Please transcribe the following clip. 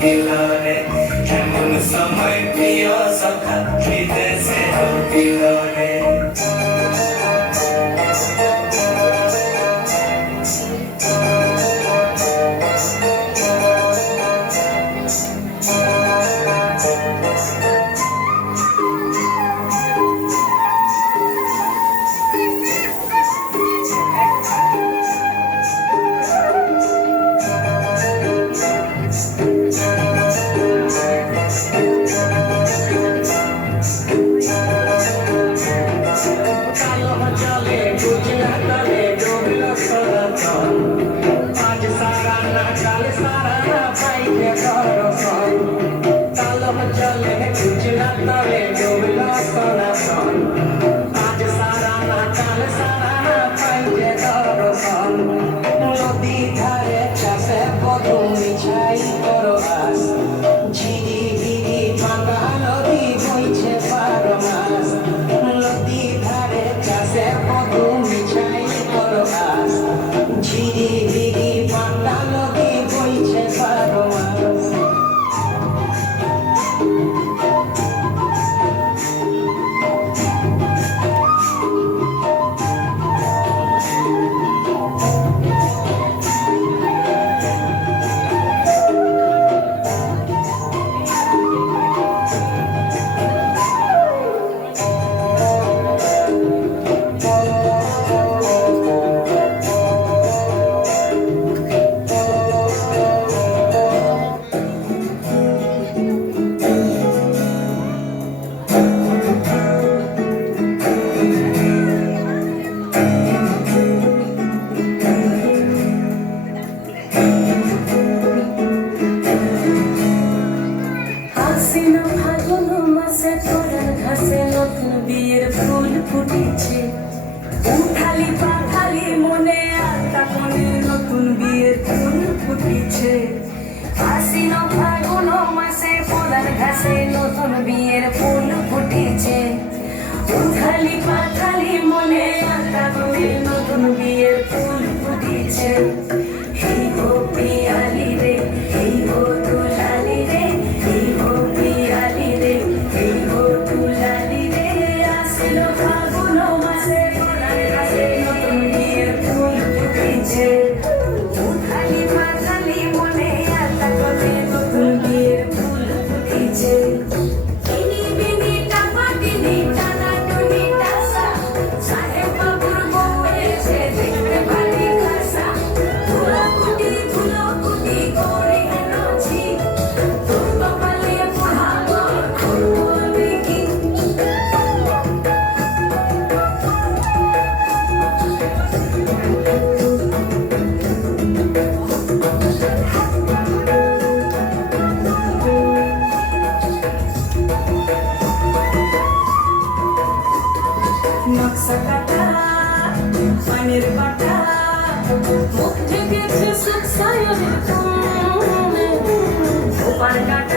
দিল রে এমন সময় প্রিয় সখা বিদেশে দিল রে উঠালি পাখালি মনে আটা মনে নতুন বিয়ের ফুল ফুটিছে আশ্বিন ফাগুন মাসে পদার ঘাসে নতুন বিয়ের ফুল ফুটিছে উঠালি পাখালি মনে আটা মনে নতুন বিয়ের ফুল ফুটিছে এই গো পিয়ালি রে এই গো দুলালি রে এই গো পিয়ালি রে এই গো দুলালি রে আশ্বিন ফাগুন মাসে উঠালি পাখালি মনে আটা করে নতুন বিয়ের ফুল ফুটিছে বিনি বিনি টাপা বিনি টানা টুনি টাসা সাহেব বাবুর বউ এসে দেখতে ভারী খাসা ধুলো কুটি করে এনেছি তোর কপালে পড়ালো বলবি কি নকশা কাটা পানির বাটা মুখ থেকে সুখ সায়নের ওপার কাটা